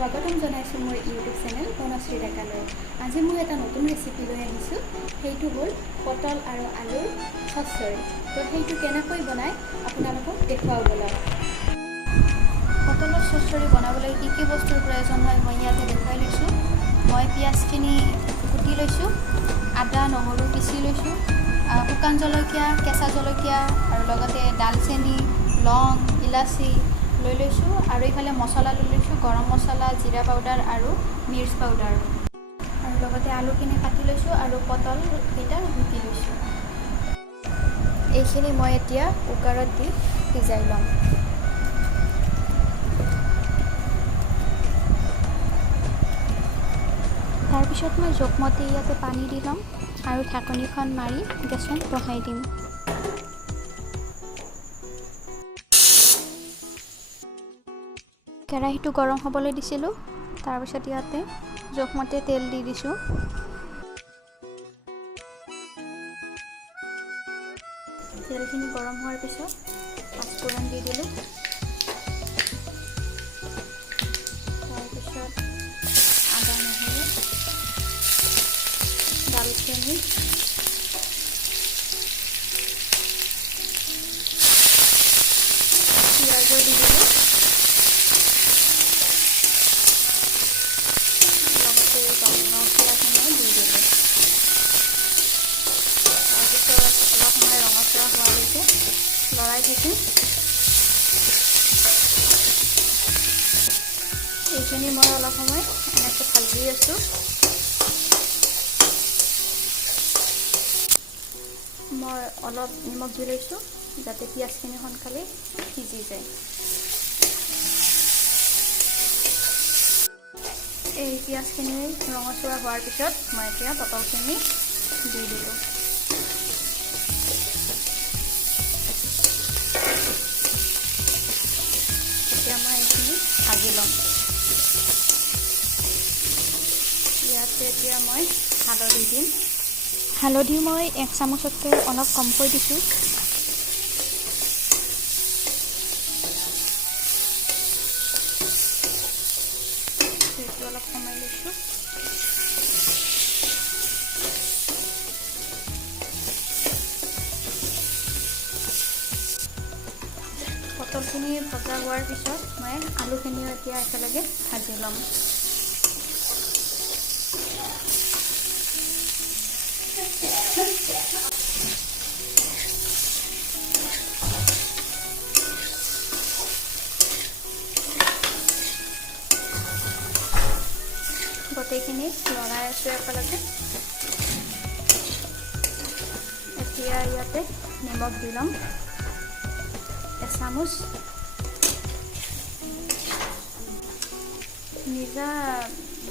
স্বাগতম জনাইছোঁ মোৰ ইউটিউব চেনেল বনশ্ৰী ডেকালৈ। আজি মই এটা নতুন ৰেচিপি লৈ আহিছোঁ। সেইটো হ'ল পটল আৰু আলুৰ চচ্চড়ি। তো সেইটো কেনেকৈ বনাই আপোনালোকক দেখুৱাও বলক। পটলৰ চচ্চড়ি বনাবলৈ কি কি বস্তুৰ প্ৰয়োজন হয় মই ইয়াতে দেখুৱাই লৈছোঁ। মই পিঁয়াজখিনি কুটি লৈছোঁ, আদা নহৰু পিচি লৈছোঁ, শুকান জলকীয়া, কেঁচা জলকীয়া আৰু লগতে ডালচেনি, লং, ইলাচি লৈ লৈছোঁ আৰু এইফালে মছলা লৈ লৈছোঁ, গৰম মছলা, জিৰা পাউডাৰ আৰু মিৰ্চ পাউডাৰ আৰু লগতে আলুখিনি কাটি লৈছোঁ আৰু পটলকেইটা ৰুকি লৈছোঁ। এইখিনি মই এতিয়া কুকাৰত দি সিজাই ল'ম। তাৰপিছত মই জোখমতে ইয়াতে পানী দি ল'ম আৰু ঢাকনিখন মাৰি গেছত বহাই দিম। কেৰাহীটো গৰম হ'বলৈ দিছিলোঁ। তাৰপিছত ইয়াতে জোখমতে তেল দি দিছোঁ। তেলখিনি গৰম হোৱাৰ পিছত পাঁচফোৰণ দি দিলোঁ। তাৰপিছত আদা নহৰু, ডালচেনি, পিঁয়াজো দি দিলোঁ। মছলাখিনি দি দিলোঁ। তাৰপিছত অলপ সময় ৰঙচুৱা হোৱালৈকে লৰাই থাকিম। এইখিনি মই অলপ সময় এনেকৈ ভাজি আছোঁ। মই অলপ নিমখ দি লৈছোঁ যাতে পিঁয়াজখিনি সোনকালে সিজি যায়। এই পিঁয়াজখিনি ৰঙচুৱা হোৱাৰ পিছত মই এতিয়া পটলখিনি দি দিলোঁ। এতিয়া মই এইখিনি ভাজি ল'ম। ইয়াতে এতিয়া মই হালধি দিম। হালধি মই 1 চামুচতকৈ অলপ কমকৈ দিছোঁ। অলপ কমাই লৈছোঁ। পটলখিনি ভজা হোৱাৰ পিছত মই আলুখিনিও এতিয়া একেলগে ভাজি ল'ম। গোটেইখিনি লৰাই আছোঁ একেলগে। এতিয়া ইয়াতে নিমখ দি ল'ম 1 চামুচ। নিজা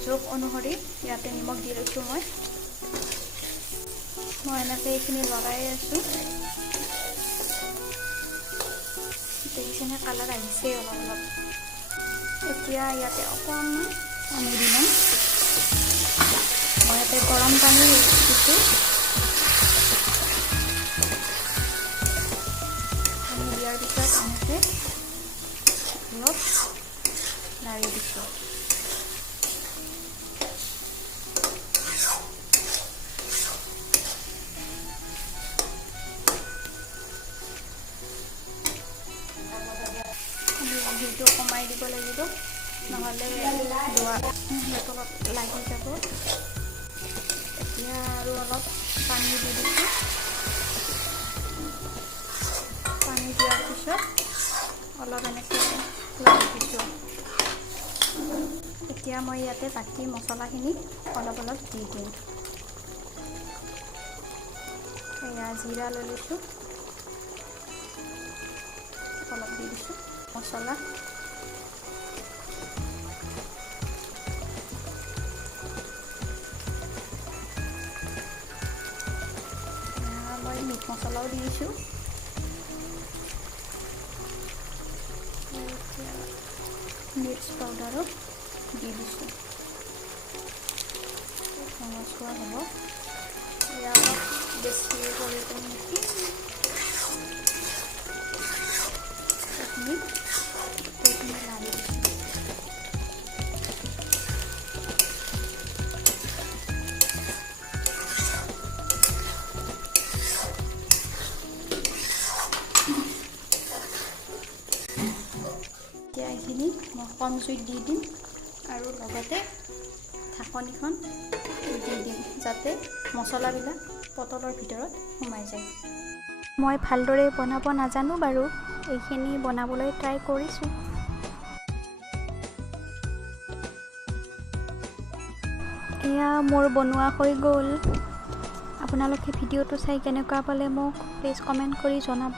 জোখ অনুসৰি ইয়াতে নিমখ দি লৈছোঁ মই এনেকৈ এইখিনি লৰাই আছোঁ। দেখিছেনে কালাৰ আহিছে অলপ অলপ। এতিয়া ইয়াতে অকণমান পানী দি ল'ম। মই ইয়াতে গৰম পানী দিছোঁ। পানী দিয়াৰ পিছত এনেকৈ অলপ লাৰি দিছোঁ। জুইটো কমাই দিব লাগিব, নহ'লে তলত লাগি যাব। এতিয়া আৰু অলপ পানী দি দিছোঁ। পানী দিয়াৰ পিছত অলপ এনেকৈ লৰাই দিছোঁ। এতিয়া মই ইয়াতে বাকী মছলাখিনি অলপ অলপ দি দিম। এয়া জিৰা লৈ লৈছোঁ, অলপ দি দিছোঁ মছলা। মই মিট মছলাও দি দিছোঁ। মিৰ্চ পাউডাৰো দি দিছোঁ। ৰঙচুৱা হ'ব। এয়া অলপ বেছি কৰি দিম নেকি। এইখিনি লাৰি দিছোঁ। কম জুইত দি দিম আৰু লগতে ঢাকনিখন দি দিম যাতে মছলাবিলাক পটলৰ ভিতৰত সোমাই যায়। মই ভালদৰে বনাব নাজানো বাৰু, এইখিনি বনাবলৈ ট্ৰাই কৰিছোঁ। এয়া মোৰ বনোৱা হৈ গ'ল। আপোনালোকে ভিডিঅ'টো চাই কেনেকুৱা পালে মোক প্লিজ কমেণ্ট কৰি জনাব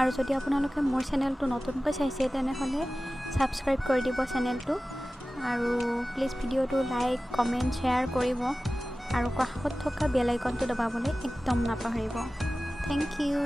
আৰু যদি আপোনালোকে মোৰ চেনেলটো নতুনকৈ চাইছে তেনেহ'লে ছাবস্ক্ৰাইব কৰি দিব চেনেলটো আৰু প্লিজ ভিডিঅ'টো লাইক কমেণ্ট শ্বেয়াৰ কৰিব আৰু কাষত থকা বেল আইকনটো দবাবলৈ একদম নাপাহৰিব। Thank U.